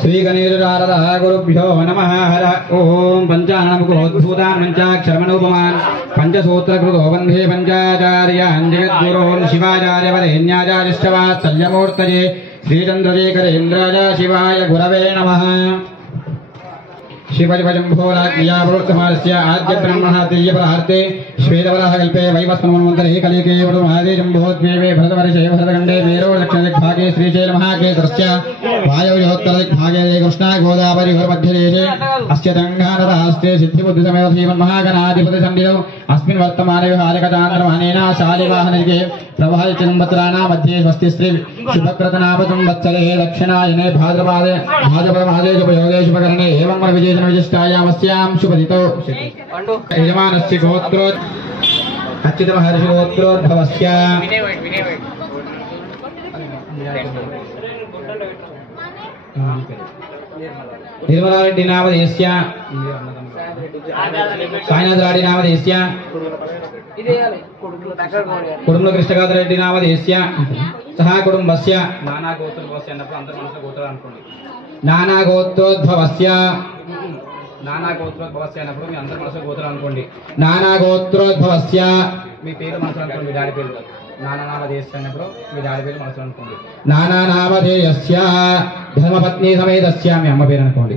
श्री गणेशनारदः गुरुभ्यो नमः। हर ओम पंचाननमुखोद्भूतान् पंचाक्षरमणोपमान् पंचसूत्रकृतो वन्दे पंचाचार्यान् जगद्गुरोन् शिवाचार्यवरेण्याचार्यश्च वात्सल्यमूर्तये श्रीचन्द्रशेखरेन्द्राय शिवाय गुरवे नमः। शिवजम्भोराज्ञावृत्तमानस्य आद्य ब्रह्मण तिर्यपरार्थे श्वेतवराह कल्पे वैवस्वन्मन्वन्तरे कलिके वरुणादि जम्भोद्वेवे भरतवर्षे भरतखण्डे मेरो दक्षिणदिग्भागे श्रीशैलमहाकेतुरस्य वायव्योत्तरदिग्भागे कृष्णा गोदावरी मध्यदेशे अस्य तङ्गानदास्ते सिद्धिबुद्धिसमेव श्रीमन्महागणाधिपतिसन्निधौ अस्मिन् वर्तमाने विहारकचान्द्रमानेन शालिवाहनदिगे प्रवाहचिरम्बत्राणां मध्ये स्वस्ति श्री शुभकृतनामसंवत्सरे दक्षिणायने भाद्रपादे भाद्रपदमासे शुभयोगे शुभकरणे एवं विजय विशिष्टायामस्यां शुभदितो यजमानस्य गोत्रो अच्युतमहर्षि गोत्रोद्भवस्य निर्मलारेड्डी नामधेयस्य साईनाथरेड्डी नामधेयस्य कुटुंब कृष्णकांतरेड्डी नामधेयस्य सह कुटुंबस्य नानागोत्रोद्भवस्य అన్నప్పుడు అందరూ మనసులో గోత్రాలు అనుకోండి నానాగోత్రోద్భవस्य అన్నప్పుడు మీ అందరూ మనసులో గోత్రాలు అనుకోండి నానాగోత్రోద్భవस्य మీ పేరు మనసులో అనుకోండి మీ డాడీ పేరు నానానామధేయస్య అన్నప్పుడు మీ డాడీ పేరు మనసులో అనుకోండి నానానామధేయస్య ధర్మపత్ని సమేతస్య మీ అమ్మ పేరు అనుకోండి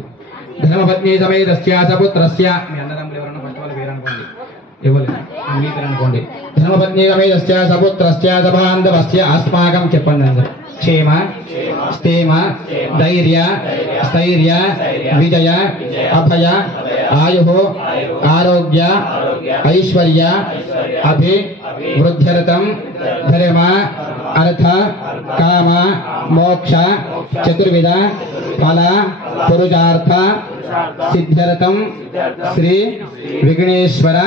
ధర్మపత్ని సమేతస్య సపుత్రస్య మీ అన్నదమ్ములు ఎవరన్నా ఫస్ట్ వాళ్ళ పేరు అనుకోండి ఎవరు మీ పేరు అనుకోండి ధర్మపత్ని సమేతస్య సపుత్రస్య సబాంధవస్య అస్మాకం చెప్పండి అందరూ क्षेम स्थेम धैर्य स्थैर्य विजय अभय आयुः आरोग्य ऐश्वर्य अभिवृद्ध्यर्थं धर्म अर्थ काम मोक्ष चतुर्विध फल पुरुषार्थ सिद्ध्यर्थं श्री विघ्नेश्वर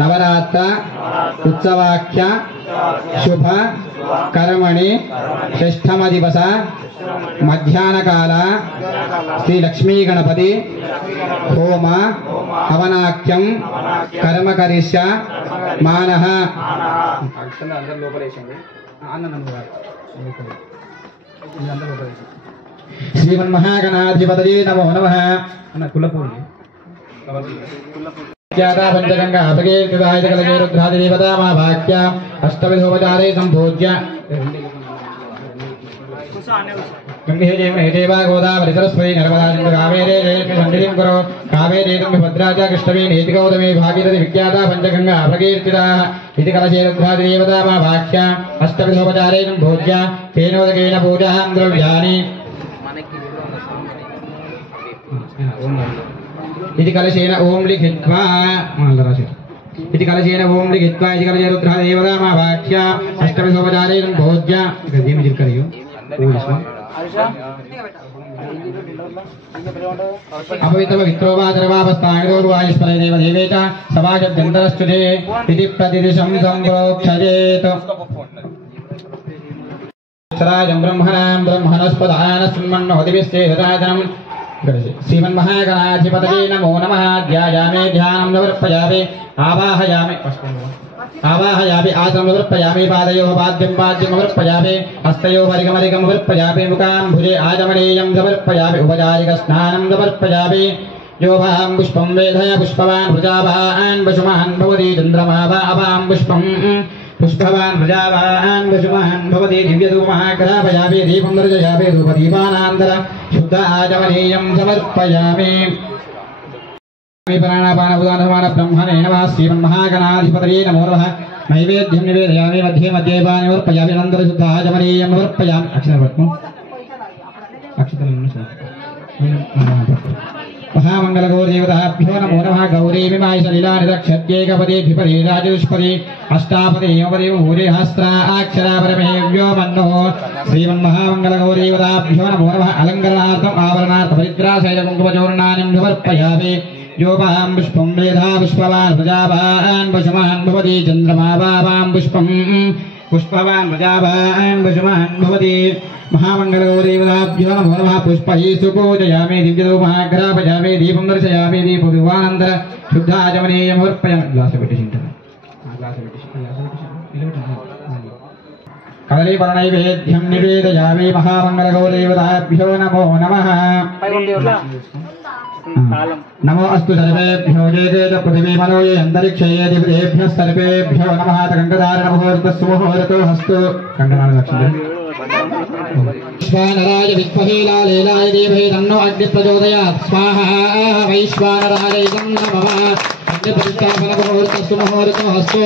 नवरात्र उत्सवाख्य शुभ कर्मणि षष्ठम दिवस मध्याह्न काल श्री लक्ष्मी गणपति होम हवनाख्यम कर्म करिष्य मानः श्रीमन्महागणाधिपतये नमो नमः। पंचगंगा रुद्रादिदेवता महाभाग्य अष्टविधोपचारे संपूज्य गंगे देवा गोदावरी सरस्वती नर्मदा सिंधु कावेरी सन्निधिं करो कावेरी भद्रा च कृष्णवे नीति गौतमी भागीरथी विख्याता पंचगंगा प्रकीर्तिता इति कलशे रुद्रादिदेवता महाभाग्य अष्टविधोपचारे संपूज्य तेनोदकेन पूजां द्रव्याणि इति कलशेन ओम लिखित्वा इति कलशेन ओम लिखित्वा इति कलशे रुद्रादेवता महाभाग्य अष्टविधोपचारे संपूज्य गद्यं जिक्करियो अपवित्र पवित्रो वा दर्वापस्तायिरोर्वायुष्परे देवदेवे च सभाशब्दन्तरस्तुते इति प्रतिदिशं सम्प्रोक्षयेत् सराजं ब्रह्मणां ब्रह्मणस्पदानस्मन्नोदिभिश्चेदराजनम् श्रीमन्महागणाधिपतये नमो नमः। ध्यायामे ध्यानं समर्पयामि आवाहयामि आसनं समर्पयामि पादयोः पाद्यं समर्पयामि हस्तयोः हरिकमरिकं समर्पयामि मुखाम्भुजे आचमनीयं समर्पयामि उपचारिकस्नानं समर्पयामि यो वाहं पुष्पं वेधय पुष्पवान् प्रजावान् पशुमान् भवति चन्द्रमा वावां पुष्पं पुष्पवान् प्रजावान् पशुमान् भवति दिव्यधूमग्रापयामि दीपं दर्शयामि धूपदीपानान्तर शुद्ध आचमनीयं समर्पयामि प्राणापान उदानसमान ब्रह्मणे नमः। श्रीमन्महागणाधिपतये नमो नमः। नैवेद्यं निवेदयामि मध्ये मध्ये पानि समर्पयामि अनन्तरं शुद्ध आचमनीयं समर्पयामि महामंगलगौरीदेवताभ्यो नमो नमः। गौरी विमाय सलिलानिरक्षत्येकपदे द्विपदे राजदुष्पदे अष्टापदे नवपदे मूले सहस्राक्षरा परमेव्यो मन्नो श्रीमन्महामंगलगौरीदेवताभ्यो नमो नमः। अलङ्करणार्थम् आवरणार्थं परित्राशैलकुङ्कुमचूर्णानि समर्पयामि यो वां पुष्पं वेधा पुष्पवान् प्रजावान् पशुमान् भवति चन्द्रमा वां पुष्पं पुष्पवान् प्रजावान् पशुमान् भवति महामंगलगौरीदेवताभ्यो नमो नमः। पुष्पैः सुपूजयामि दिव्यधूपग्रापयामि दीपं दर्शयामि दीपविवाहानन्तरं शुद्ध आचमनीयं समर्पयामि। कदलीपर्णैवेद्यं निवेदयामि महामङ्गलगौरीवताभ्यो नमो नमः। नमो अस्तु सर्वेभ्यो ये च पृथिवीमनो ये अन्तरिक्षे ये दिवदेभ्यः सर्वेभ्यो नमः। कङ्कधारणमुहूर्तस्मुहूर्तो हस्तु कङ्कणालक्ष्मी वैश्वानराय विद्महे लालेलाय धीमहि तन्नो अग्निः प्रचोदयात् स्वाहा। वैश्वानराय नमः। अग्निप्रतिष्ठापनमुहूर्तस्तु मुहूर्तो हस्तु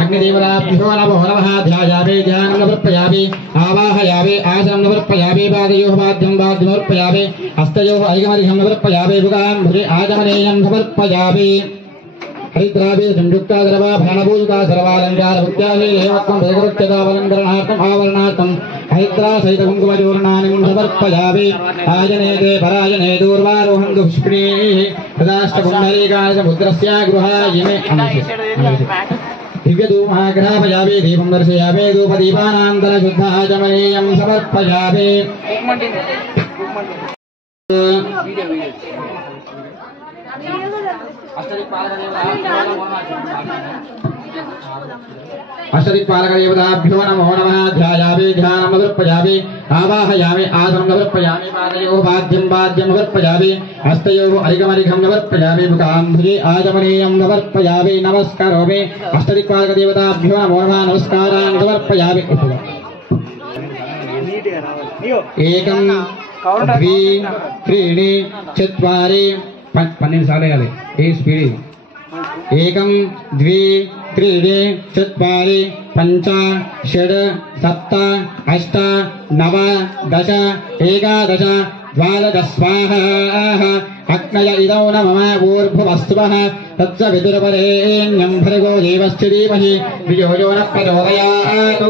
अग्निदेवताभ्यो नमो नमः। ध्यायामि ध्यानं समर्पयामि आवाहयामि आसनं समर्पयामि पादयोः पाद्यं पाद्यमर्पयामि हस्तयोः ऐकमर्घ्यं समर्पयामि मुखान् भुजि आचमनेयं समर्पयामि। हरिद्राभि संयुक्ता सर्वाभरणभूषिता सर्वालङ्कारभुक्त्यादि देवत्वं भेदवृक्षदावलङ्करणार्थम् आवरणार्थं हरिद्रा सहित कुङ्कुमचूर्णानि समर्पयामि। आजनेते पराजने दूर्वारोहं दुष्क्रीः तदाष्टकुण्डलीकाशमुद्रस्य गृहायिमे दिव्यधूमाग्रापयामि दीपं दर्शयामि धूपदीपानान्तरशुद्धाचमनीयं समर्पयामि। अष्टदिक्पालकदेवताभ्यो नमो नमः। ध्यायामि ध्यानं समर्पयामि आवाहयामि आसनं समर्पयामि पादयोः पाद्यं पाद्यं समर्पयामि हस्तयोः अर्घ्यमर्घ्यं समर्पयामि मुखान् भुजि आचमनीयं समर्पयामि। नमस्करोमि अष्टदिक्पालकदेवताभ्यो नमो नमः। नमस्कारान् समर्पयामि। एकं द्वि त्रीणि चत्वारि 12 साले वाले एक स्पीड एकं द्वि त्रीणि चत्वारि पञ्च षड् सप्त अष्ट नव दश एकादश द्वादश स्वाहा। अग्नय इदौ नमः। ऊर्ध्ववस्वः तच्च विदुरवरेण्यं भर्गो देवस्य धीमहि धियो यो नः प्रचोदयात्।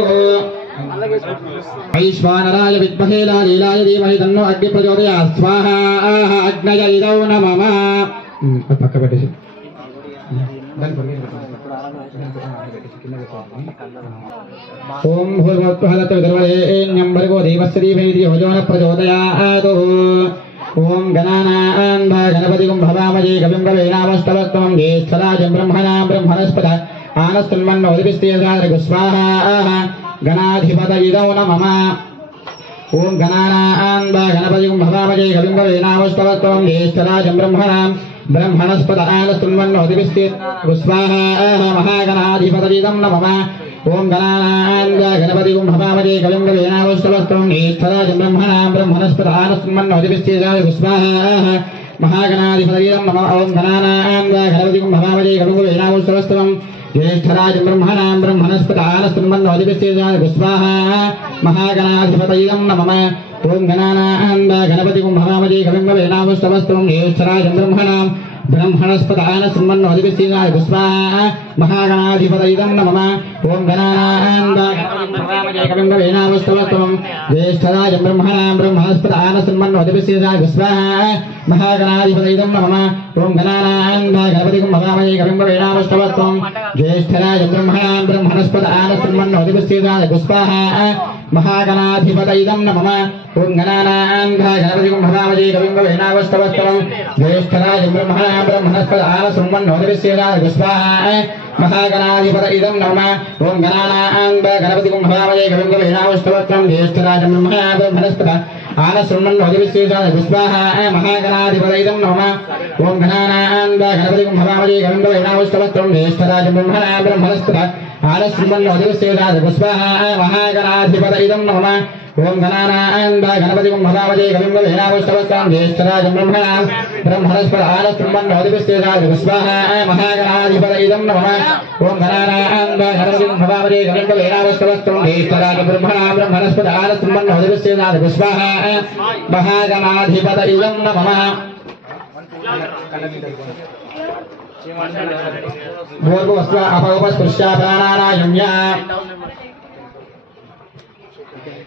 वैश्वानराय विद्महे लालेलाय धीमहि तन्नो अग्निः प्रचोदयात् स्वाहा। अग्नय इदौ नमः। पक्क పెట్టేసి ओम भूर्भुवस्सुः भर्गो देवस्य धीमहि धियो यो नः प्रचोदयात्। ओम गणानां गणपतिं भवामहे कविं कवीनामस्तवस्तं ज्येष्ठराजं ब्रह्मणां ब्रह्मणस्पत आनस्तन्मन्नोदिभिस्तेजसादृगु स्वाहा। गणाधिपतये नमः। ओम गणानां गणपतिं भवामहे कविं कवीनामस्तवस्तं ज्येष्ठराजं ब्रह्मणां ब्रह्मणस्पत आनस्तन्मन्नोदिभिस्तेजसादृगु स्वाहा। महागणाधिपतये नमः। ओम गणानां गणपतिं भवामहे कविं कवीनामस्तवस्तं ज्येष्ठराजं ब्रह्मणां ब्रह्मणस्पत आनस्तन्मन्नोदिभिस्तेजसादृगु स्वाहा। महागणाधिपतये नमः। ओम गणानां गणपतिं भवामहे कविं कवीनामस्तवस्तं ज्येष्ठराजं ब्रह्मणां ब्रह्मणस्पत आनस्तन्मन्नोदिभिस्तेजसादृगु स्वाहा। महागणाधिपतये नमः। ओम गणानां गणपतिं भवामहे कविं कवीनामस्तवस्तं ज्येष्ठराजं ब्रह्मणां ब्रह्मणस्पत आनस्तन्मन्नोदिभिस्तेजसादृगु स्वाहा। महागणाधिपतये नमः। ओम गणानां भवामहे कविं कवीनामस्तवस्तं ज्येष्ठराजं ब्रह्मणां ब्रह्मणस्पत आनस्तन्मन्नोदिभिस्तेजसादृगु स्वाहा। महागणाधिपतये नमः। ओम गणानां गणपतिं भवामहे कविं कवीनामस्तवस्तं ज्येष्ठराजं ब्रह्मणां ब्रह्मणस्पत आनस्तन्मन्नोदिभिस्तेजसादृगु स्वाहा। महागणाधिपतये नमः। ओम गणानां गणपतिं भवामहे कविं कवीनामस्तवस्तं ज्येष्ठराजं ब्रह्मणां ब्रह्मणस्पत आनस्तन्मन्नोदिभिस्तेजसादृगु स्वाहा। महागणाधिपतये नमः। ओम गणानां गणपतिं भवामहे कविं कवीनामस्तवस्तं ज्येष्ठराजं ब्रह्मणां ब्रह्मणस्पत आनस्तन्मन्नोदिभिस्तेजसादृगु स्वाहा। महागणाधिपतये नमः। ओम गणानां गणपतिं भवामहे कविं कवीनामस्तवस्तं ज्येष्ठराजं ब्रह्मणां ब्रह्मणस्पत आनस्तन्मन्नोदिभिस्तेजसादृगु स्वाहा। महागणाधिपतये नमः। ओम गणानां गणपतिं भवामहे कविं कवीनामस्तवस्तं ज्येष्ठराजं ब्रह्मणां ब्रह्मणस्पत आनस्तन्मन्नोदिभिस्तेजसादृगु स्वाहा। महागणाधिपतये नमः। ओम गणानां गणपतिं भवामहे कविं कवीनामस्तवस्तं ज्येष्ठराजं ब्रह्मणां ब्रह्मणस्पत आनस्तन्मन्नोदिभिस्तेजसादृगु स्वाहा। महागणाधिपतये नमः। भूर्भुवस्सुः अपौपस्पृश्य प्राणानायम्या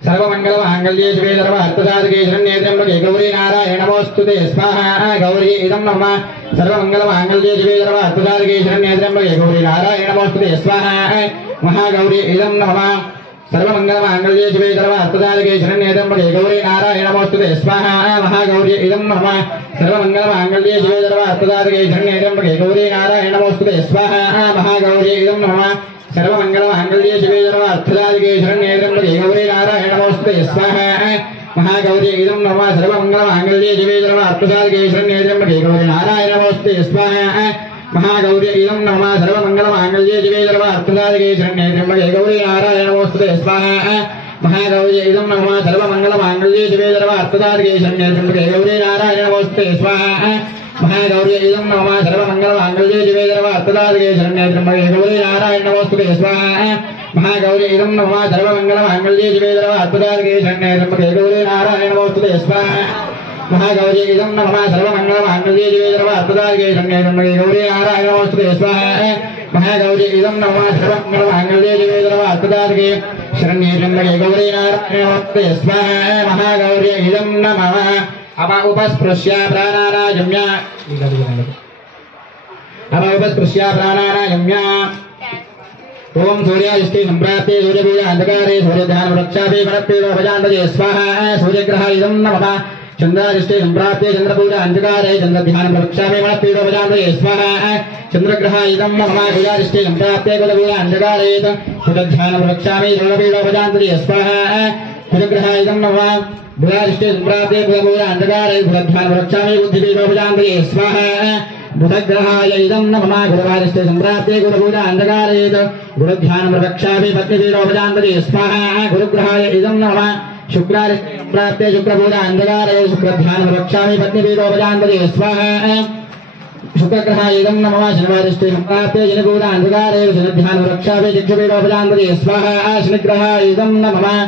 सर्वमंगलमांगल्ये शिवे सर्वार्थसाधके शरण्ये त्र्यंबके गौरी नारायणे नमोस्तुते स्वाहा। गौरी इदं नमः। सर्वमंगलमांगल्ये शिवे सर्वार्थसाधके शरण्ये त्र्यंबके गौरी नारायणे नमोस्तुते स्वाहा। महागौरी इदं नमः। सर्वमङ्गलमाङ्गल्ये शिवे सर्वार्थसाधके शरण्ये त्र्यम्बके गौरी नारायण नमोस्तुते स्वाहा महागौरी इदं नमः सर्वमङ्गलमाङ्गल्ये शिवे सर्वार्थसाधके शरण्ये त्र्यम्बके गौरी नारायण नमोस्तुते स्वाहा महागौरी इदं नमः सर्वमङ्गलमाङ्गल्ये शिवे सर्वार्थसाधके शरण्ये त्र्यम्बके गौरी नारायण नमोस्तुते स्वाहा महागौरी इदं नमः सर्वमङ्गलमाङ्गल्ये शिवे सर्वार्थसाधके शरण्ये त्र्यम्बके गौरी नारायण नमोस्तुते स्वाहा महागौरी इदं नमः सर्वमङ्गलमाङ्गल्ये शिवे सर्वार्थसाधके शरण्ये त्र्यम्बके गौरी नारायण नमोस्तुते स्वाहा महागौरी इदं नमः सर्वमङ्गलमाङ्गल्ये शिवे सर्वार्थसाधके शरण्ये त्र्यम्बके गौरी नारायण नमोस्तुते स्वाहा महागौरी इदं नमः सर्वमङ्गलमाङ्गल्ये शिवे सर्वार्थसाधके शरण्ये त्र्यम्बके गौरी नारायण नमोस्तुते स्वाहा महागौरी इदं नमः सर्वमङ्गलमाङ्गल्ये शिवे सर्वार्थसाधके शरण्ये त्र्यम्बके गौरी नारायण नमोस्तुते स्वाहा महागौरी इदं नमः सर्वमङ्गलमाङ्गल्ये शिवे सर्वार्थसाधके शरण्ये त्र्यम्बके गौरी नारायण नमोस्तुते स्वाहा महागौरी इदं नमः सर्वमङ्गलमाङ्गल्ये शिवे सर्वार्थसाधके शरण्ये त्र्यम्बके गौरी नारायण नमोस्तुते स्वाहा महागौरी इदं नमः अब उपस्पृश्य प्राणानायम्य ओम सूर्यादिष्टि संप्राप्ते सूर्यपूजा अंधकारे सूर्यध्यान वृक्षापे गणपतिरोपजान्तये स्वाहा सूर्यग्रह इदं नमः चंद्रादिष्टि संप्राप्ते चंद्रपूजा अंधकारे चंद्रध्यान वृक्षापे गणपतिरोपजान्तये स्वाहा चंद्रग्रह इदं नमः सूर्यादिष्टि संप्राप्ते कुलपूजा अंधकारे कुलध्यान वृक्षापे गणपतिरोपजान्तये स्वाहा कुलग्रह इदं नमः बुधादिष्टि संप्राप्ते कुलपूजा अंधकारे कुलध्यान वृक्षापे बुद्धिपीठोपजान्तये स्वाहा बुधग्रहाय इदं नमः गुरुवादिष्टि संप्राप्ते गुरुपूजा अंधकारे गुरुध्यान वृक्षापे पत्नीपीठोपजान्तये स्वाहा गुरुग्रहाय इदं नमः शुक्रादिष्टि संप्राप्ते शुक्रपूजा अंधकारे शुक्रध्यान वृक्षापे पत्नीपीठोपजान्तये स्वाहा शुक्रग्रहाय इदं नमः शनिवादिष्टि संप्राप्ते शनिपूजा अंधकारे शनिध्यान वृक्षापे चक्षुपीठोपजान्तये स्वाहा शनिग्रहाय इदं नमः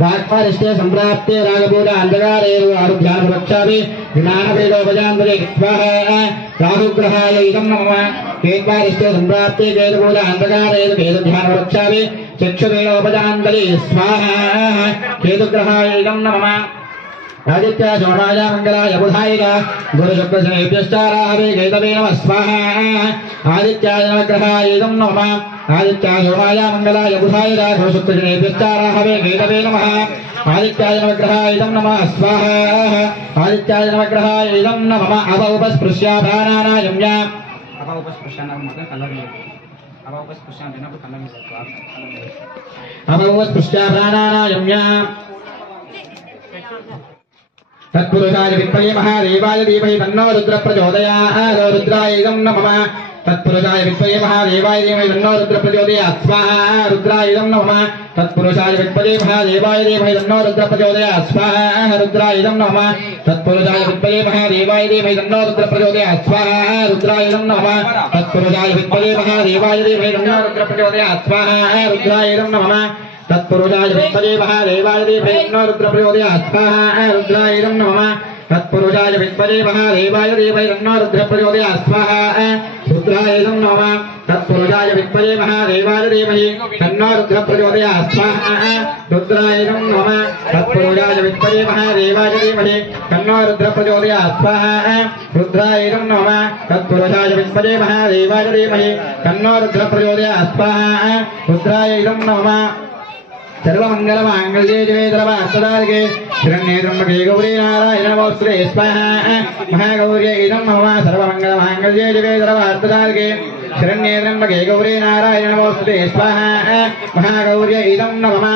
रागपारिष्टे संप्राप्ते रागपूजा अंधकारे आरुध्यान वृक्षापे ज्ञानपीठोपजान्तये स्वाहा राहुग्रहाय इदं नमः केतुपारिष्टे संप्राप्ते केतुपूजा अंधकारे केतुध्यान वृक्षापे चक्षुपीठोपजान्तये स्वाहा केतुग्रहाय इदं नमः आदित्य सोमाय मंगलाय बुधाय गुरुशुक्रशनेभ्यश्चाराहवे केतवे नमः स्वाहा आदित्याय नवग्रहाय इदं नमः आदित्याय सोमाय मंगलाय बुधाय गुरुशुक्रशनेभ्यश्चाराहवे केतवे नमः आदित्याय नवग्रहाय इदं नमः स्वाहा आदित्याय नवग्रहाय इदं नमः अव उपस्पृश्य प्राणानायम्य अव उपस्पृश्य मतलब कलर में अव उपस्पृश्य देना तो कलर में अव उपस्पृश्य प्राणानायम्य तत्पुरुषाय विद्महे महादेवाय धीमहि तन्नो रुद्रः प्रचोदयात् रुद्राय इदं नमः तत्पुरुषाय विद्महे महादेवाय धीमहि तन्नो रुद्रः प्रचोदयात् स्वाहा रुद्राय इदं नमः तत्पुरुषाय विद्महे महादेवाय धीमहि तन्नो रुद्रः प्रचोदयात् स्वाहा रुद्राय इदं नमः तत्पुरुषाय विद्महे महादेवाय धीमहि तन्नो रुद्रः प्रचोदयात् स्वाहा रुद्राय इदं नमः तत्पुरुषाय विद्महे महादेवाय धीमहि तन्नो रुद्रः प्रचोदयात् स्वाहा रुद्राय इदं नमः तत्पुरुषाय विद्महे महादेवाय धीमहि तन्नो रुद्रः प्रचोदयात् स्वाहा रुद्राय इदं नमः तत्पुरुषाय विद्महे महादेवाय धीमहि तन्नो रुद्रः प्रचोदयात् स्वाहा रुद्राय इदं नमः तत्पुरुषाय विद्महे महादेवाय धीमहि तन्नो रुद्रः प्रचोदयात् स्वाहा रुद्राय इदं नमः तत्पुरुषाय विद्महे महादेवाय धीमहि तन्नो रुद्रः प्रचोदयात् स्वाहा रुद्राय इदं नमः तत्पुरुषाय विद्महे महादेवाय धीमहि तन्नो रुद्रः प्रचोदयात् स्वाहा रुद्राय इदं नमः सर्वमङ्गलमाङ्गल्ये शिवे सर्वार्थसाधके शरण्ये त्र्यम्बके गौरी नारायण नमोस्तुते स्वाहा महागौर्यै इदं नमः सर्वमङ्गलमाङ्गल्ये शिवे सर्वार्थसाधके शरण्ये त्र्यम्बके गौरी नारायण नमोस्तुते स्वाहा महागौर्यै इदं नमः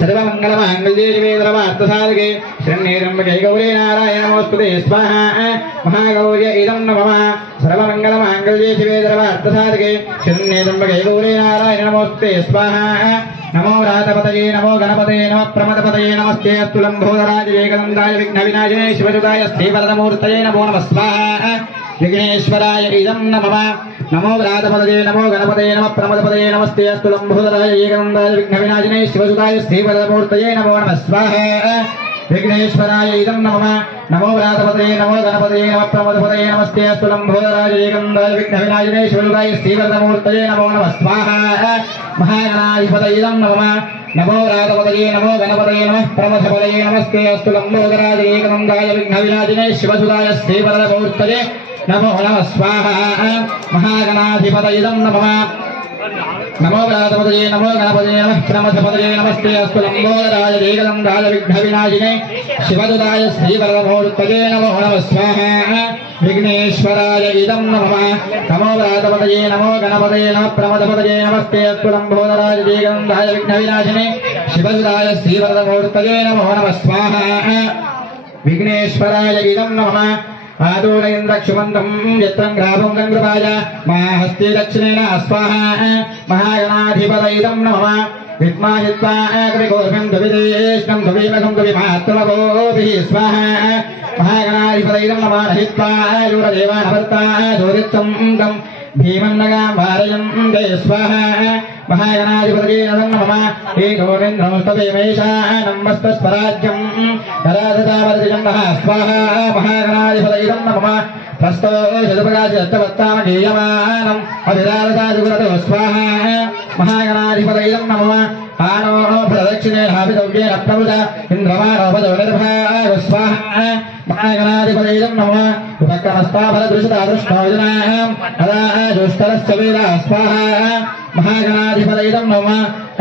सर्वमङ्गलमाङ्गल्ये शिवे सर्वार्थसाधके शरण्ये त्र्यम्बके गौरी नारायण नमोस्तुते स्वाहा महागौर्यै इदं नमः सर्वमङ्गलमाङ्गल्ये शिवे सर्वार्थसाधके शरण्ये त्र्यम्बके गौरी नारायण नमोस्तुते स्वाहा नमो रातपतये नमो गणपतये नमः प्रमदपतये नमस्ते अस्तु लम्बोदराय एकदन्ताय विघ्नविनाशिने शिवसुताय श्रीवरदमूर्तये नमो नमः स्वाहा विघ्नेश्वराय इदं नमः नमो रातपतये नमो गणपतये नमः प्रमदपतये नमस्ते अस्तु लम्बोदराय एकदन्ताय विघ्नविनाशिने शिवसुताय श्रीवरदमूर्तये नमो नमः स्वाहा विघ्नेश्वराय इदं नमः नमो रातपतये नमो गणपतये नमः प्रमदपतये नमस्ते अस्तु लम्बोदराय एकदन्ताय विघ्नविनाशिने शिवसुताय श्रीवरदमूर्तये नमो नमः स्वाहा महागणाधिपतये नमः नमो रातपतये नमो गणपतये नमः प्रमथपतये नमस्ते अस्तु लम्बोदराय एकदन्ताय विघ्नविनाशिने शिवसुताय श्रीवरदमूर्तये नमो नमः स्वाहा महागणाधिपतये नमः नमो व्रातपतये नमो गणपतये नमः प्रमथपतये नमस्ते अस्तु लम्बोदराय देगलम्बाय विघ्नविनाशिने शिवदुताय श्रीवरदमूर्तये नमो नमः स्वाहा विघ्नेश्वराय इदं नमः नमो व्रातपतये नमो गणपतये नमः प्रमथपतये नमस्ते अस्तु लम्बोदराय देगलम्बाय विघ्नविनाशिने शिवदुताय श्रीवरदमूर्तये नमो नमः स्वाहा विघ्नेश्वराय इदं नमः आदूरयन्द्रक्षुमन्तं यत्रं ग्राभं गङ्गृपाय महाहस्ते दक्षिणेन स्वाहा महागणाधिपतयिदं नमः विद्माहित्वा कविगोर्भं कविदेष्णं कविमघं कविमात्रमभोभिः स्वाहा महागणाधिपतयिदं नमः हित्वा दूरदेवानवर्ता दूरित्वं तं भीमन्नगां वारयं जय स्वाहा महागणाधिपतये नमः एकोरेन्द्रमस्तवेमेशानम्बस्तस्वराज्यं कराधतावर्तिजं स्वाहा महागणाधिपतये नमः हस्तो शतप्रकाशदत्तवत्तामधीयमानम् अभिदारसाजुगुरतो स्वाहा महागणाधिपतये नमः आनो प्रदक्षिणेनाभिदव्येन प्रभुज इन्द्रमानोपदोनिर्भागो स्वाहा महागणाधिपतये नमः उपक्रमस्ताफलदृशतादृष्टोजनाम् अदा जोष्टरश्च वेदा स्वाहा महागणाधिपतये नमः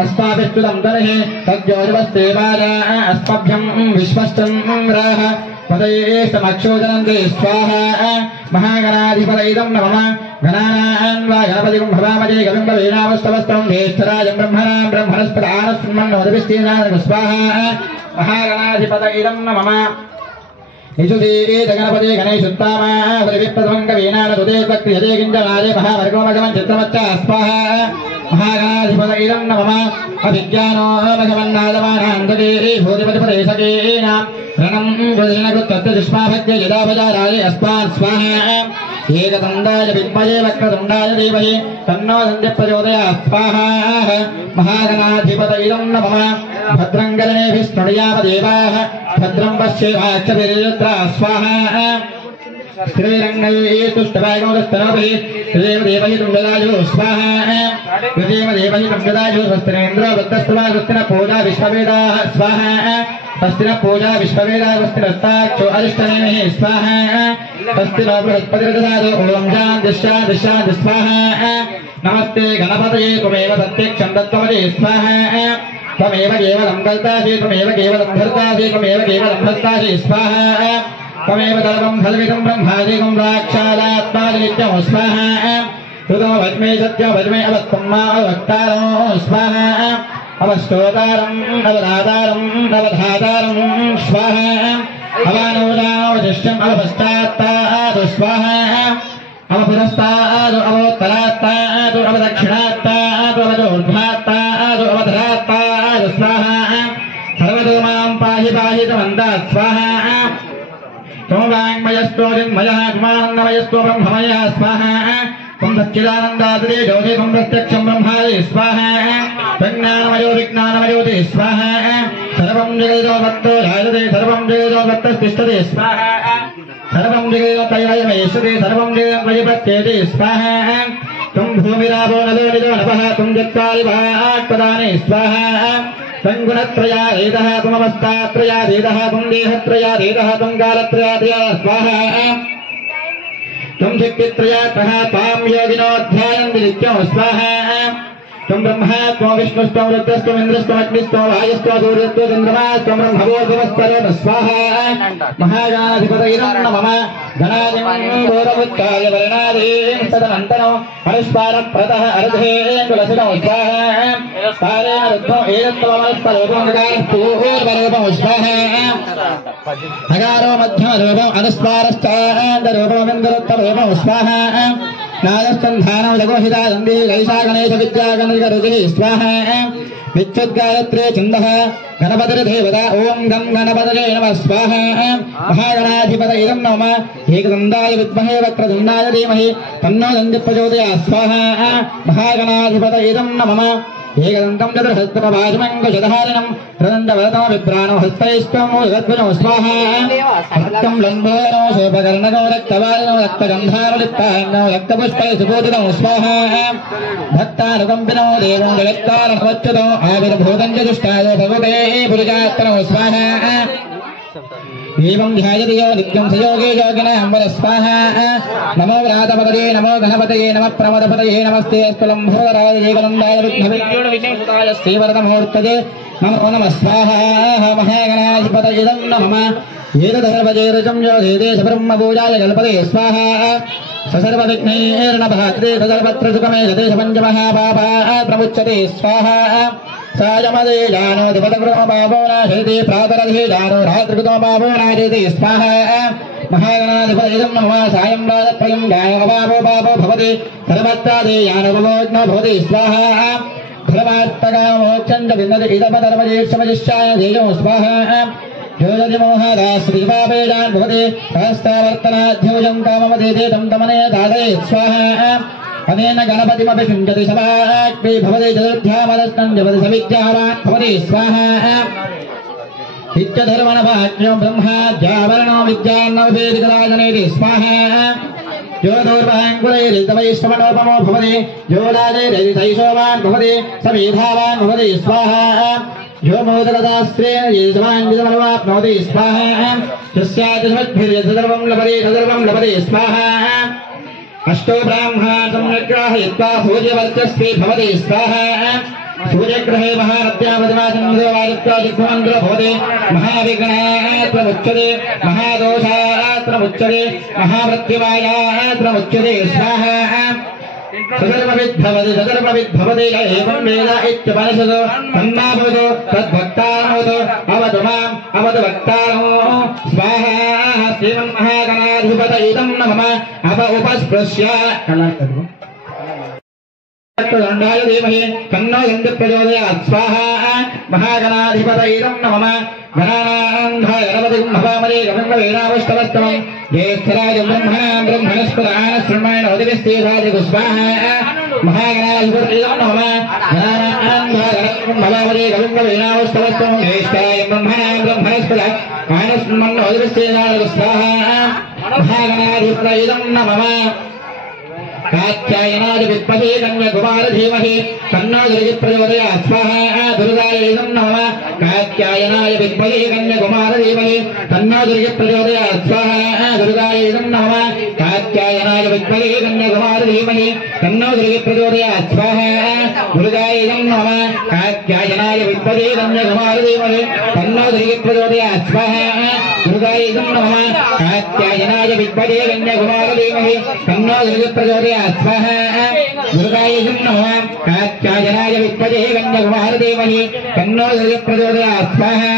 अस्माभिष्टुतं तर्हि तद्योजवस्तेवाजा अस्मभ्यं विश्वश्चन्द्रः पदयेष्टमक्षोजनं ते स्वाहा महागणाधिपतये नमः गणानान् वा गणपतिं भवामहे कविं कवीनावस्तवस्तं ज्येष्ठराजं ब्रह्मणां ब्रह्मणस्पदानस्मन्नोदविष्टीनां स्वाहा महागणाधिपतये नमः निषुदे गणपते गणेशुत्तामा परिविप्रथमं कवीनां तुदे क्रियते किञ्चनादे महावर्गोमगमं चित्रमच्च स्वाहा महागणाधिपतये नमः अभिज्ञानो मघमन्नादमानान्तके भूतिपतिपदेशकेन रणं गुरुजनकृत्तद्युष्माभद्य यदा भजाराय अस्मान् स्वाहा एकदन्दाय विद्महे वक्रतुण्डाय धीमहि तन्नो दन्त्यः प्रचोदयात् स्वाहा महागणाधिपतये नमः भद्रं कर्णेभिः शृणुयामदेवाः भद्रं पश्येमाक्षभिर्यत्रा स्वाहा श्रीरङ्गैस्तुष्टवागोदस्तनोभिः श्रीदेवदेवहि तुङ्गदायो स्वाहा श्रीदेवदेवहि तुङ्गदायो स्वस्तिनेन्द्रो वृत्तस्तुवा स्वस्तिनः पूजा विश्ववेदाः स्वाहा स्वस्तिनः पूजा विश्ववेदाः स्वस्तिनस्ताक्षो अरिष्टनेमिः स्वाहा स्वस्तिनो बृहस्पतिर्दधातु ॐ शान्तिः स्वाहा नमस्ते गणपतये त्वमेव प्रत्यक्षं दत्तवते स्वाहा त्वमेव केवलं कर्तासि त्वमेव केवलं भर्तासि त्वमेव केवलं भर्तासि स्वाहा त्वमेव सर्वं खल्विदं ब्रह्मादिकं साक्षादात्मादि नित्यं स्वाहा ऋतो वज्मे सत्यो वज्मे अवत्तं मा अवक्तारो स्वाहा अवस्तोतारम् अवधातारम् अवधातारं स्वाहा अवानोदावशिष्यम् अवपश्चात्तादु स्वाहा अवपुरस्तादु अवोत्तरात्तादु अवदक्षिणात्तादु अवदोर्ध्वात्तादु अवधरात्तादु स्वाहा सर्वतो मां पाहि पाहि तमन्तात् स्वाहा त्वं वाङ्मयस्त्वजिन्मयः ज्ञानमयस्त्व ब्रह्ममयः स्वाहा त्वं सच्चिदानन्दादिते ज्योति त्वं प्रत्यक्षं ब्रह्मादि स्वाहा प्रज्ञानमयो विज्ञानमयोति स्वाहा सर्वं जगतो भक्तो जायते सर्वं जगतो भक्तस्तिष्ठति स्वाहा सर्वं जगतो तयमयेष्यते सर्वं जगतं परिपत्येते स्वाहा त्वं भूमिरापो नलो निजो नभः त्वं चत्वारिभाक्पदानि स्वाहा संगुणत्रयाधीतः त्वमवस्थात्रयाधीतः त्वं देहत्रयाधीतः त्वं कालत्रयाधीतः स्वाहा त्वं शक्तित्रयात्मः त्वां योगिनोऽध्यायन्ति नित्यं स्वाहा त्वं ब्रह्मा त्वं विष्णुस्त्वं रुद्रस्त्वं इन्द्रस्त्वं अग्निस्त्वं वायुस्त्वं सूर्यस्त्वं चन्द्रमास्त्वं ब्रह्मभूर्भुवस्वरोः स्वाहा महागणाधिपतये नमः गणाधिं घोरमुत्ताय वर्णादीं तदनन्तरम् अनुस्वारप्रतः अर्धेन्दुलसितं स्वाहा पारेण रुद्धम् एतत्त्वमनुस्वरूपं स्वाहा हकारो मध्यमरूपम् अनुस्वारश्चान्तरूपमिन्दरुत्तमरूपं स्वाहा नादस्तन्धानं लघुहिता दन्दी गैषा गणेश विद्यागणिकरुचिः स्वाहा विद्युद्गायत्रे छन्दः गणपतिर्देवता ॐ गं गणपतये नमः स्वाहा महागणाधिपतये नमः एकदन्ताय विद्महे वक्रतुण्डाय धीमहि तन्नो दन्त्यः प्रचोदयात् स्वाहा महागणाधिपतये नमः एकदन्तं चतुर्हस्तमभाजमङ्गशधारिणं रदन्तवरतमो विभ्राणो हस्तैस्त्वं जगद्भुजो स्वाहा रक्तं लम्बोनो शोभकर्णको रक्तवारिणो रक्तगन्धारलिप्तान्नो रक्तपुष्पै सुपूजितो स्वाहा भक्तानुकम्पिनो देवं जगत्कारणमच्युतो आविर्भूतं च दुष्टाय भगवते पुरुषात्तनो स्वाहा एवं ध्यायति यो नित्यं स योगे योगिनां वद स्वाहा नमो व्रातपतये नमो गणपतये नमः प्रमदपतये नमस्ते स्थलम्भोदराय जयगनन्दाय विघ्नविघ्नसुताय श्रीवरदमूर्तये नमो नमः स्वाहा महागणाधिपतये नमः एतदर्वजैरजं योगेदेश ब्रह्मपूजाय कल्पते स्वाहा सर्वविघ्नैर्नभात्रे सर्वत्र गतेश पञ्चमहापापा प्रमुच्यते स्वाहा सायमदे जानो दिपदकृतो पापो नाशयति प्रातरधे जानो रात्रिकृतो पापो नाशयति स्वाहा महागणाधिपतिदं नमः सायं वादत्रयं गायपापो पापो भवति सर्वत्रादे यानोपमोज्ञो भवति स्वाहा धर्मात्मकामोक्षं च विन्दति इदपदर्वजेष्ठमजिष्ठाय धेयो स्वाहा योजतिमोहदाश्रीपापेजान् भवति सहस्तावर्तनाध्योजं कामवदेते तं तमने दादयेत् स्वाहा अनेन गणपतिमपि शुञ्जति समाग्नि भवति चतुर्थ्यामदस्तं जपति सविद्यावान् भवति स्वाहा नित्यधर्मणवाक्यं ब्रह्माद्यावरणो विद्यान्नवभेदिकराजनेति स्वाहा योदौर्वाङ्कुरैरितवैश्वमनोपमो भवति योदाजैरितैशोवान् भवति समेधावान् भवति स्वाहा यो मोदकदास्त्रेण यजमान् विदमनवाप्नोति स्वाहा यस्यादिशमद्भिर्यसर्वं लभते स्वाहा अष्टो ब्राह्मणा सम्यग्राहयित्वा सूर्यवर्चस्वे भवति स्वाहा सूर्यग्रहे महारत्यावदिवाचन्द्रवादित्यादिग्मन्द्रो भवति महाविघ्नात्रमुच्यते महादोषात्रमुच्यते महामृत्युवायात्रमुच्यते स्वाहा सदर्भविद्भवति एवं वेद इत्यपनिषदो तन्माभवतु तद्भक्तानोतु अवतु माम् अवतु भक्तानो स्वाहा श्रीमन्महागणाधिपतये नमः अप उपस्पृश्य दण्डाय धीमहि तन्नो प्रचोदयात् स्वाहा महागणाधिपतये नमः गणानान्धाय गणपतिं भवामहे गमङ्गवेनावष्टवस्तमं ज्येष्ठराज ब्रह्मणां ब्रह्मणस्पदान श्रृण्मयेन उदिविस्तेधाय स्वाहा महागणाधिपतये नमः गणानान्धाय गणपतिं भवामहे गमङ्गवेनावष्टवस्तमं ज्येष्ठराज ब्रह्मणां ब्रह्मणस्पदान श्रृण्मयेन उदिविस्तेधाय स्वाहा महागणाधिपतये नमः कात्यायनाय विद्महे कन्याकुमार धीमहि तन्नो दुर्गे प्रचोदयात् स्वाहा दुर्गायै नमः कात्यायनाय विद्महे कन्याकुमार धीमहि तन्नो दुर्गे प्रचोदयात् स्वाहा दुर्गायै नमः कात्यायनाय विद्महे कन्याकुमार धीमहि तन्नो दुर्गे प्रचोदयात् स्वाहा दुर्गायै नमः कात्यायनाय विद्महे कन्याकुमार धीमहि तन्नो दुर्गे प्रचोदयात् स्वाहा दुर्गायै नमः कात्यायनाय विद्महे कन्याकुमार धीमहि तन्नो दुर्गे प्रचोदयात् स्वाहा दुर्गायै नमः कात्यायनाय विद्महे कन्याकुमार धीमहि तन्नो दुर्गे प्रचोदयात् स्वाहा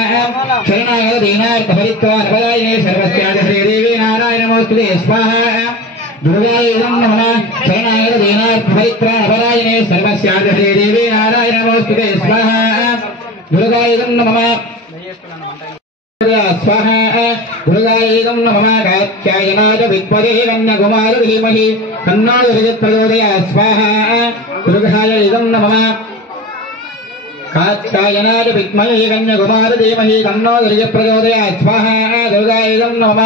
शरणाय दीनार्थपरित्राणपरायणे सर्वस्यादि श्रीदेवी नारायण नमोस्तुते स्वाहा दुर्गायै नमः शरणाय दीनार्थपरित्राणपरायणे सर्वस्यादि श्रीदेवी नारायण नमोस्तुते स्वाहा दुर्गायै नमः स्वाहा दुर्गायै नमः कात्यायनाय विद्महे कन्याकुमार धीमहि तन्नो दुर्गे प्रचोदयात् स्वाहा दुर्गायै नमः कात्यायनाय विद्महे कन्याकुमार धीमहि तन्नो दुर्गे प्रचोदयात् स्वाहा दुर्गायै नमः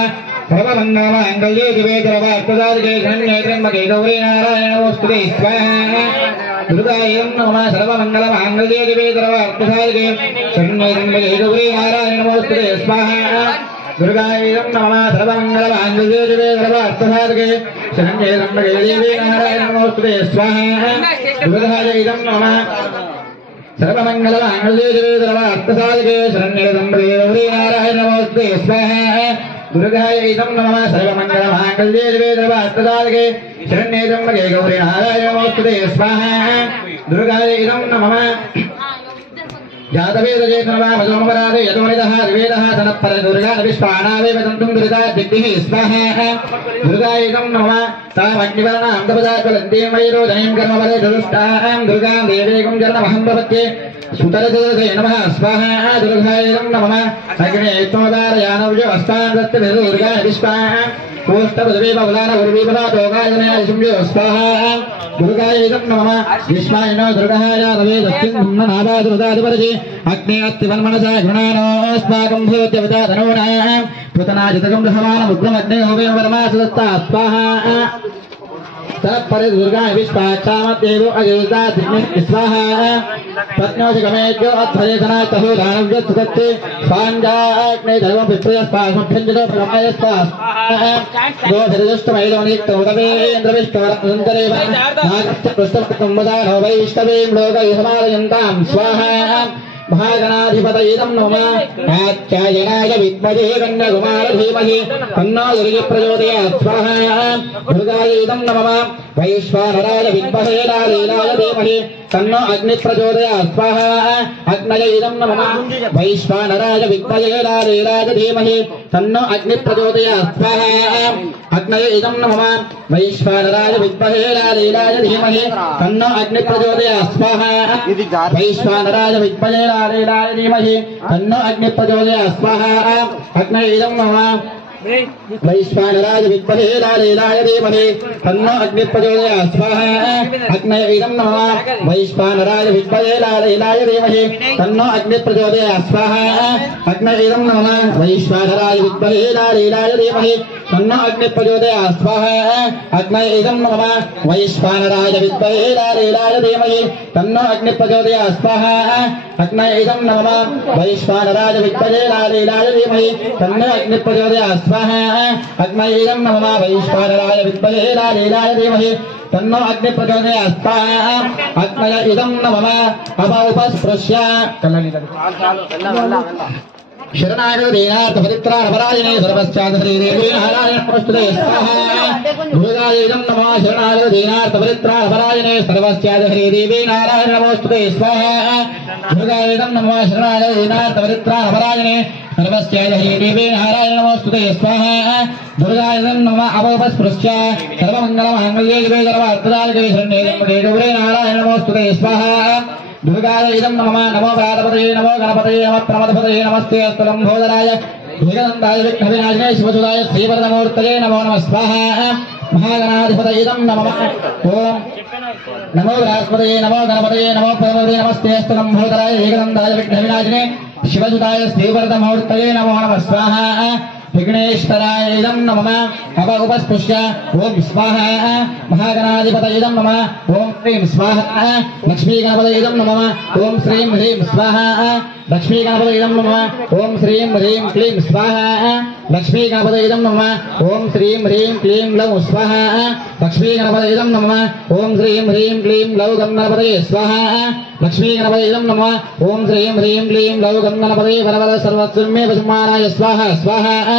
सर्वमङ्गलमाङ्गल्ये शिवे सर्वार्थसाधिके शरण्ये त्र्यम्बके गौरी नारायण नमोस्तुते स्वाहा दुर्गायै नमः सर्वमङ्गलमाङ्गल्ये शिवे सर्वार्थसाधिके शरण्ये त्र्यम्बके गौरी नारायण नमोस्तुते स्वाहा दुर्गायै नमः सर्वमङ्गलमाङ्गल्ये शिवे सर्वार्थसाधिके शरण्ये त्र्यम्बके देवी नारायण नमोस्तुते स्वाहा दुर्गायै नमः सर्वमङ्गलमाङ्गल्ये शिवे सर्वार्थसाधिके शरण्ये त्र्यम्बके गौरी नारायण नमोस्तुते स्वाहा दुर्गायै नमः सर्वमङ्गलमाङ्गल्ये शिवे सर्वार्थसाधिके शरण्ये त्र्यम्बके गौरी नारायण नमोस्तुते स्वाहा दुर्गायै नमः जातवेदचेतनवामसोमपराधे यतोनितः द्विवेदः सनत्पर दुर्गा विश्वानावेव तन्तुं दुरिता दिग्धिः स्वाहा दुर्गायै नमः तामग्निवर्णां तपदाकुलन्तीं वैरोधनीं कर्मफले चतुष्टां दुर्गां देवीं चरणमहं प्रपद्ये सुतरचतुर्थे नमः स्वाहा दुर्गायै नमः अग्ने त्वमदारयानव्यवस्थां दत्ते दुर्गा विश्वाः कोष्ठपदवी बहुलान उर्वीपदातोगायनया शुम्यो स्वाहा दुर्गायै नमः विश्वायनो दुर्गाय रवे दत्तिं नाभादुदादिपरजे अग्ने अत्तिवन्मनसा गुणानोऽस्माकं भूत्यवदाधनोनां पुतनाजितकं दहमानमुग्रमग्ने होमेन परमासदत्ता स्वाहा तत्परि दुर्गा विश्वाक्षामदेवो अयोधा दिग्नि स्वाहा पत्न्योषगमेभ्यो अध्वरेधना तहो दानव्य सुदत्ते स्वाङ्गाग्ने धर्मं विप्रयस्पास्मभ्यञ्जतो प्रगमयस्पास् गोधरजुष्टमैलोनिक्तोदवेन्द्रविष्टवरन्तरेव नागश्चपृष्ठपकुम्बदानो वैष्णवीं लोकैसमालयन्तां स्वाहा महागणाधिपतयेदं नमः कात्यायनाय विद्महे कन्याकुमार धीमहि तन्नो दुर्गे प्रचोदयात् स्वाहा दुर्गायेदं नमः वैश्वानराय विद्महे नारायणाय धीमहि तन्नो अग्नि प्रचोदयात् स्वाहा अग्नयेदं नमः वैश्वानराय विद्महे नारायणाय धीमहि तन्नो अग्नि प्रचोदयात् स्वाहा अग्नयेदं नमः वैश्वानराय विद्महे नारायणाय धीमहि तन्नो अग्नि प्रचोदयात् स्वाहा वैश्वानराय विद्महे नारायणाय धीमहि तन्नो अग्नि प्रचोदयात् स्वाहा अग्नयेदं नमः वैश्वानराय विद्महे नारायणाय धीमहि तन्नो अग्नि प्रचोदयात् स्वाहा अग्नयेदं नमः वैश्वानराय विद्महे नारायणाय धीमहि तन्नो अग्नि प्रचोदयात् स्वाहा अग्नयेदं नमः वैश्वानराय विद्महे नारायणाय धीमहि तन्नो अग्नि प्रचोदयात् स्वाहा अग्नयेदं नमः वैश्वानराय विद्महे नारायणाय धीमहि तन्नो अग्नि प्रचोदयात् स्वाहा अग्नयेदं नमः वैश्वानराय विद्महे नारायणाय धीमहि तन्नो अग्नि प्रचोदयात् स्वाहा अग्नयेदं नमः वैश्वानराय विद्महे नारायणाय धीमहि तन्नो अग्नि प्रचोदयात् स्वाहा अग्नयेदं नमः अपौपस्पृश्य शरणागतदीनार्थ पवित्रार्परायणे सर्वस्यादश्रीदेवी नारायणमस्तुते स्वाहा दुर्गायेदं नमः शरणागतदीनार्थ पवित्रार्परायणे सर्वस्यादश्रीदेवी नारायणमस्तुते स्वाहा दुर्गायेदं नमः शरणागतदीनार्थ पवित्रार्परायणे सर्वस्यादश्रीदेवी नारायणमस्तुते स्वाहा दुर्गायेदं नमः अपौपस्पृश्य सर्वमङ्गलमाङ्गल्ये शिवे सर्वार्थदायके शरण्ये त्र्यम्बके गौरी नारायणमस्तुते स्वाहा दुर्गायेदं नमः नमो प्रातपतये नमो गणपतये नमः प्रमदपतये नमस्ते अस्तुलम्भोदराय वेदनन्दाय विघ्नविनाशिने शिवसुताय श्रीवरदमूर्तये नमो नमः स्वाहा महागणाधिपतयेदं नमः ओम नमो बृहस्पतये नमो गणपतये नमो प्रमदपतये नमस्ते अस्तुलम्भोदराय वेदनन्दाय विघ्नविनाशिने शिवसुताय श्रीवरदमूर्तये नमो नमः स्वाहा विघ्नेश्वरायेदं नमः अपौपस्पृश्य ओम स्वाहा महागणाधिपतयेदं नमः ओम क्लीं स्वाहा लक्ष्मीगणपतयेदं नमः ओम श्रीं ह्रीं स्वाहा लक्ष्मीगणपतयेदं नमः ओम श्रीं ह्रीं क्लीं स्वाहा लक्ष्मीगणपतयेदं नमः ओम श्रीं ह्रीं क्लीं लौं स्वाहा लक्ष्मीगणपतयेदं नमः ओम श्रीं ह्रीं क्लीं लौं गणपतये स्वाहा लक्ष्मीगणपतयेदं नमः ओम श्रीं ह्रीं क्लीं लौं गणपतये वरवद सर्वस्वमे वसुमानाय स्वाहा स्वाहा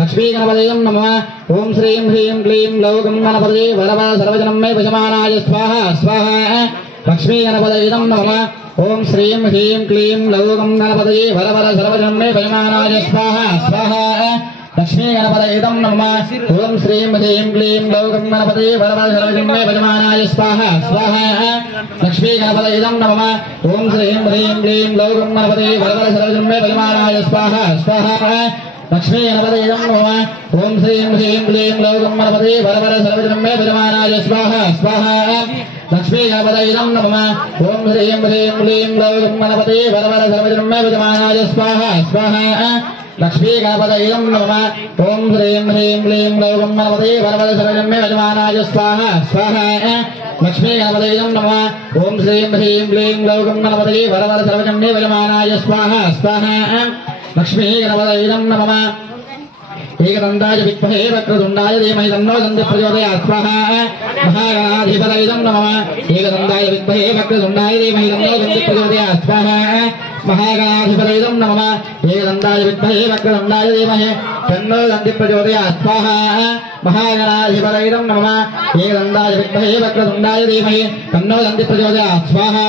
लक्ष्मीगणपतयेदं नमः ओम श्रीं ह्रीं क्लीं लौं गणपतये वरवद सर्वजनमे वसुमानाय स्वाहा स्वाहा लक्ष्मीगणपतयेदं नमः ओम श्रीं ह्रीं क्लीं लौं गणपतये वरवद सर्वजनमे वसुमानाय स्वाहा स्वाहा लक्ष्मीगणपतयेदं नमः ओम श्रीं ह्रीं क्लीं लौं गणपतये वरवद सर्वजनमे वसुमानाय स्वाहा स्वाहा लक्ष्मीगणपतयेदं नमः ओम श्रीं ह्रीं क्लीं लौं गणपतये वरवद सर्वजनमे वसुमानाय स्वाहा स्वाहा लक्ष्मीगणपतयेदं नमः ओम श्रीं ह्रीं क्लीं लौं गणपतये वरवद सर्वजनमे वसुमानाय स्वाहा स्वाहा लक्ष्मीगणपतयेदं नमः ओम श्रीं ह्रीं क्लीं लौं गणपतये वरवद सर्वजनमे वसुमानाय स्वाहा स्वाहा लक्ष्मीगणपतयेदं नमः ओम श्रीं ह्रीं क्लीं लौं गणपतये वरवद सर्वजनमे वसुमानाय स्वाहा स्वाहा लक्ष्मीगणपतयेदं नमः ओम श्रीं ह्रीं क्लीं लौं गणपतये वरवद सर्वजनमे वसुमानाय स्वाहा स्वाहा लक्ष्मीगणपतयेदं नमः एकदन्ताय विद्महे वक्रतुण्डाय धीमहि तन्नो दन्ति प्रचोदयात् स्वाहा महागणाधिपतयेदं नमः एकदन्ताय विद्महे वक्रतुण्डाय धीमहि तन्नो दन्ति प्रचोदयात् स्वाहा महागणाधिपतयेदं नमः एकदन्ताय विद्महे वक्रतुण्डाय धीमहि तन्नो दन्ति प्रचोदयात् स्वाहा महागणाधिपतयेदं नमः एकदन्ताय विद्महे वक्रतुण्डाय धीमहि तन्नो दन्ति प्रचोदयात् स्वाहा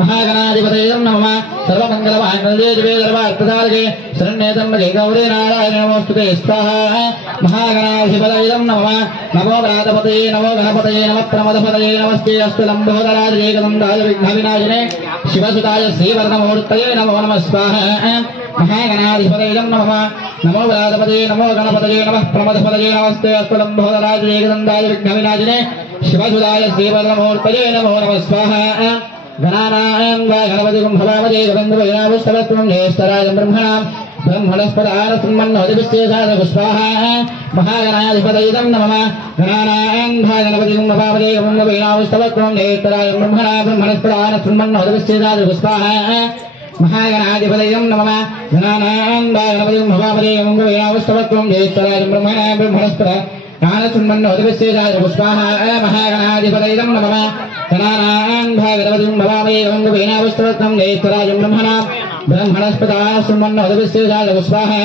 महागणाधिपतयेदं नमः सर्वमङ्गलमाङ्गल्ये शिवे सर्वार्थसाधके शरण्ये त्र्यम्बके गौरी नारायणे नमोस्तुते स्वाहा महागणाधिपतयेदं नमः नमो प्रातपतये नमो गणपतये नमः प्रमदपतये नमस्ते अस्तुलम्भोदराय एकदन्ताय विघ्नविनाशिने शिवसुताय श्रीवरदमूर्तये नमो नमः स्वाहा महागणाधिपतयेदं नमः नमो प्रातपतये नमो गणपतये नमः प्रमदपतये नमस्ते अस्तुलम्भोदराय एकदन्ताय विघ्नविनाशिने शिवसुताय श्रीवरदमूर्तये नमो नमः स्वाहा गणानां वा गणपतिं भवामहे गोविन्दं ज्येष्ठराजं ब्रह्मणां ब्रह्मणस्पदान सुमन्नोदिविश्वेशाद स्वाहा महागणाधिपतये नमः गणानां गणपतिं नमामहे ओम वीणावस्तवक्रम नेत्राय ब्रह्मणा ब्रह्मणस्पदान सुमन्नोदिविश्वेशाद स्वाहा महागणाधिपतये नमः गणानां गणपतिं नमामहे ओम वीणावस्तवक्रम नेत्राय ब्रह्मणा ब्रह्मणस्पदान सुमन्नोदिविश्वेशाद स्वाहा महागणाधिपतये नमः गणानां गणपतिं नमामहे ओम वीणावस्तवक्रम नेत्राय ब्रह्मणा ब्रह्मणस्पदान सुमन्नोदिविश्वेशाद स्वाहा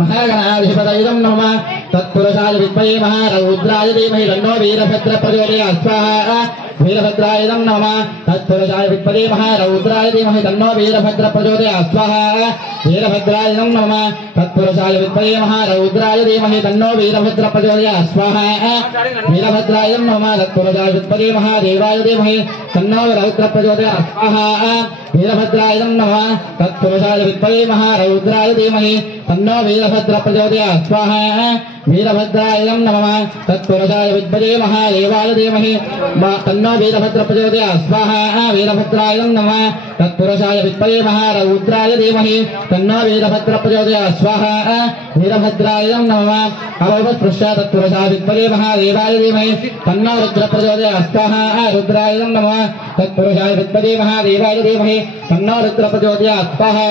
महागणाधिपतये नमः तत्पुरुषाय विद्महे महारौद्राय धीमहि तन्नो वीरभद्रः प्रचोदयात् स्वाहा वीरभद्राय नमः तत्पुरुषाय विद्महे महारौद्राय धीमहि तन्नो वीरभद्रः प्रचोदयात् स्वाहा वीरभद्राय नमः तत्पुरुषाय विद्महे महारौद्राय धीमहि तन्नो वीरभद्रः प्रचोदयात् स्वाहा वीरभद्राय नमः तत्पुरुषाय विद्महे महादेवाय धीमहि तन्नो रौद्रः प्रचोदयात् स्वाहा वीरभद्राय नमः तत्पुरुषाय विद्महे महारौद्राय धीमहि तन्नो वीरभद्रः प्रचोदयात् स्वाहा वीरभद्राय नमः तत्पुरुषाय विद्महे महादेवाय धीमहि तन्नो वीरभद्रः प्रचोदयात् स्वाहा वीरभद्राय नमः तत्पुरुषाय विद्महे महारौद्राय धीमहि तन्नो वीरभद्रः प्रचोदयात् स्वाहा वीरभद्राय नमः अवस्पृश्य तत्पुरुषाय विद्महे महादेवाय धीमहि तन्नो रुद्रः प्रचोदयात् स्वाहा रुद्राय नमः तत्पुरुषाय विद्महे महादेवाय धीमहि तन्नो रुद्रः प्रचोदयात् स्वाहा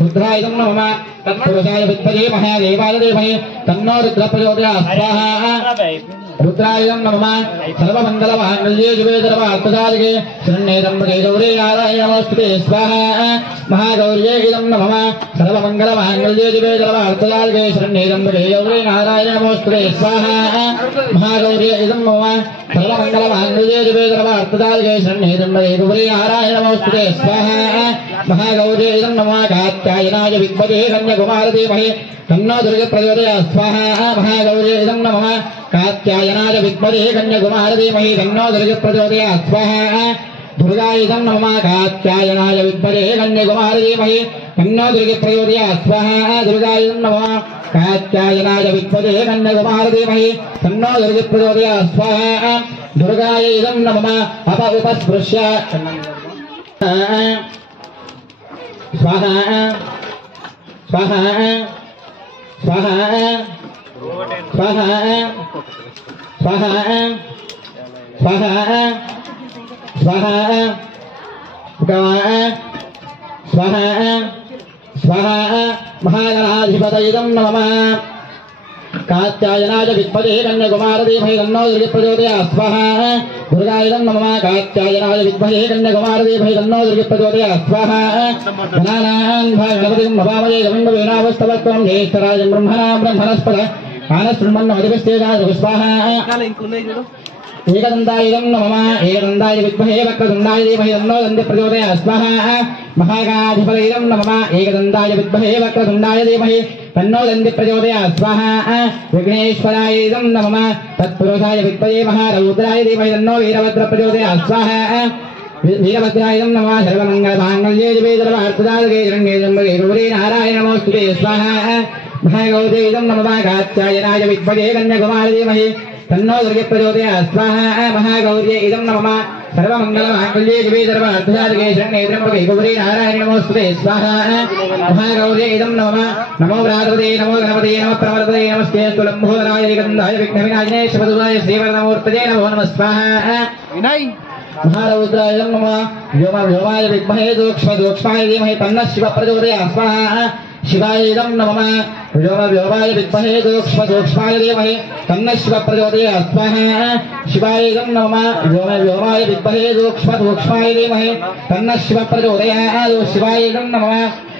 रुद्राय नमः तत्पुरुषाय विद्महे महादेवाय धीमहि तन्नो रुद्रः प्रचोदयात् स्वाहा रुद्राय नमः सर्वमंगलमांगल्ये शिवे सर्वार्थसाधके शरण्ये त्र्यंबके गौरी नारायणी नमोस्तुते स्वाहा महागौर्ये इदं नमः सर्वमंगलमांगल्ये शिवे सर्वार्थसाधके शरण्ये त्र्यंबके गौरी नारायणी नमोस्तुते स्वाहा महागौर्ये इदं नमः सर्वमंगलमांगल्ये शिवे सर्वार्थसाधके शरण्ये त्र्यंबके गौरी नारायणी नमोस्तुते स्वाहा महागौर्ये इदं नमः कात्यायनाय विद्महे कन्याकुमारी धीमहि तन्नो दुर्गे प्रचोदयात् स्वाहा महागौर्ये इदं नमः कात्यायनाय विद्महे कन्याकुमारी धीमहि तन्नो दुर्गे प्रचोदयात् स्वाहा दुर्गाय इदं नमः कात्यायनाय विद्महे कन्याकुमारी धीमहि तन्नो दुर्गे प्रचोदयात् स्वाहा दुर्गाय इदं नमः कात्यायनाय विद्महे कन्याकुमारी धीमहि तन्नो दुर्गे प्रचोदयात् स्वाहा दुर्गाय इदं नमः उपस्पृश्य स्वाहा स्वाहा स्वाहा स्वाहा स्वाहा स्वाहा स्वाहा स्वाहा स्वाहा महागणाधिपतये नमः कात्यायनाय विद्महे कन्याकुमारी धीमहि तन्नो दुर्गे प्रचोदयात् स्वाहा दुर्गाय नमः कात्यायनाय विद्महे कन्याकुमारी धीमहि तन्नो दुर्गे प्रचोदयात् स्वाहा गणानां गणपतिं नमामहे ओम वीणावस्तवक्रम ज्येष्ठराजं ब्रह्मणा ब्रह्मणस्पदान सुमन्नोदिविश्वेशाद स्वाहा एकदन्ताय नमः एकदन्ताय विद्महे वक्रतुण्डाय धीमहि तन्नो दन्ति प्रचोदयात् स्वाहा महागणाधिपतये नमः एकदन्ताय विद्महे वक्रतुण्डाय धीमहि तन्नो दन्ति प्रचोदयात् स्वाहा विघ्नेश्वराय नमः तत्पुरुषाय विद्महे महारौद्राय धीमहि तन्नो वीरभद्रः प्रचोदयात् स्वाहा वीरभद्राय नमः सर्वमंगलमांगल्ये शिवे सर्वार्थसाधके शरण्ये त्र्यंबके गौरी नारायणी नमोस्तुते स्वाहा महागौर्ये इदं नमः कात्यायनाय विद्महे कन्याकुमारी धीमहि तन्नो दुर्गे प्रचोदयात् स्वाहा महागौर्ये इदं नमः सर्वमंगलमांगल्ये शिवे सर्वार्थसाधके शरण्ये त्र्यंबके गौरी नारायणी नमोस्तुते स्वाहा महागौर्ये इदं नमः नमो भ्रातृते नमो गणपतये नमः प्रवर्तते नमस्ते तुलंबोधराय विगन्धाय विघ्नविनाशिने शिवदूताय श्रीवरदमूर्तये नमो नमः स्वाहा विनय महारौद्राय नमः व्योमाय विद्महे सूक्ष्माय धीमहि तन्नः शिवः प्रचोदयात् स्वाहा शिवाय इदं नमः व्योमाय विद्महे सूक्ष्माय धीमहि तन्नः शिवः प्रचोदयात् स्वाहा शिवाय इदं नमः व्योमाय विद्महे सूक्ष्माय धीमहि तन्नः शिवः प्रचोदयात् शिवाय इदं नमः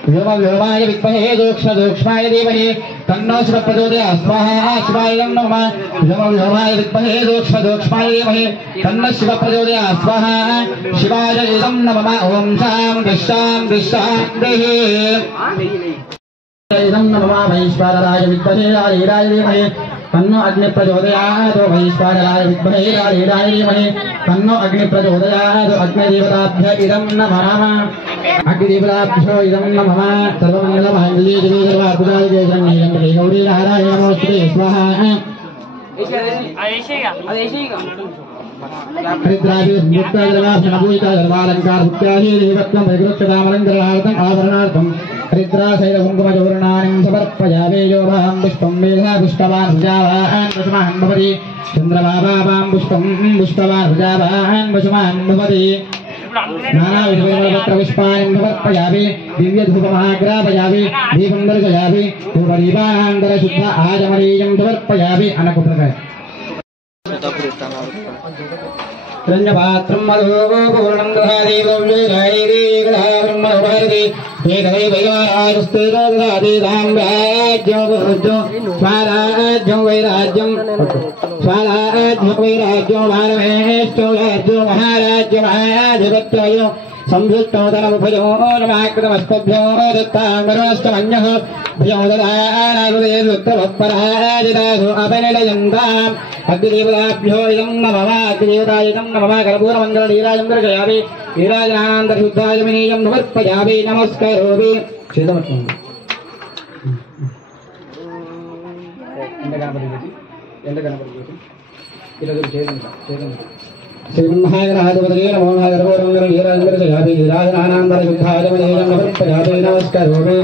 व्योमाय विद्महे सूक्ष्माय धीमहि तन्नो शिवः प्रचोदयात् स्वाहा शिवाय नमः व्योमाय विद्महे सूक्ष्माय धीमहि तन्नो शिवः प्रचोदयात् स्वाहा शिवाय इदं नमः ओम शान्तिः शान्तिः शान्तिः इदं नमः वैश्वानराय विद्महे राजेराय धीमहि तन्नो अग्नि प्रचोदयात् वैश्वानराय विद्महे राजेराय धीमहि तन्नो अग्नि प्रचोदयात् अग्निदेवताभ्य इदं नमः अग्निदेवताभ्यो इदं नमः सर्वमंगलमांगल्ये शिवे सर्वार्थसाधके शरण्ये त्र्यंबके गौरी नारायणी नमोस्तुते स्वाहा हरिद्राभि मुक्ता सर्वाभूषिता सर्वालंकार भुक्त्याहि देवत्वं वैकृत्यदामलंकरणार्थं आभरणार्थं हरिद्रासैल कुङ्कुमचूर्णानिं समर्पयामि योभां पुष्पं मेधा पुष्पवान् भुजावान् वसुमान् भवति चन्द्रभावां पुष्पं पुष्पवान् भुजावान् वसुमान् भवति नानाविधपत्रपुष्पाणि समर्पयामि दिव्यधूपमाग्रापयामि दीपं दर्शयामि धूपदीपान्तरशुद्ध आचमनीयं समर्पयामि अनकुप्रकाय रंजपात्रं मधु पूर्णं दधाति ब्रह्मणोपहरति एकवै वैवाराजस्ते दधाति साम्राज्यो भोज्यो स्वाराज्यो वैराज्यं स्वाराज्यो वैराज्यो मानवेष्टो राज्यो महाराज्यो महाधिपत्यो संयुक्तोदनमुभयो नमाकृतमस्तभ्यो दत्ताङ्गरुणस्तमन्यः भयो ददानारुदेरुत्तमपराजितासु अपनिलयन्ताम् अग्निदेवताभ्यो इदं नमः अग्निदेवताय इदं नमः कर्पूरमङ्गलनीराजं दर्शयामि नीराजनान्तरशुद्धायमिनीयं समर्पयामि नमस्करोमि श्रीमहागणाधिपतये नमो नमः कर्पूरमङ्गलनीराजं दर्शयामि नीराजनान्तरशुद्धायमिनीयं समर्पयामि नमस्करोमि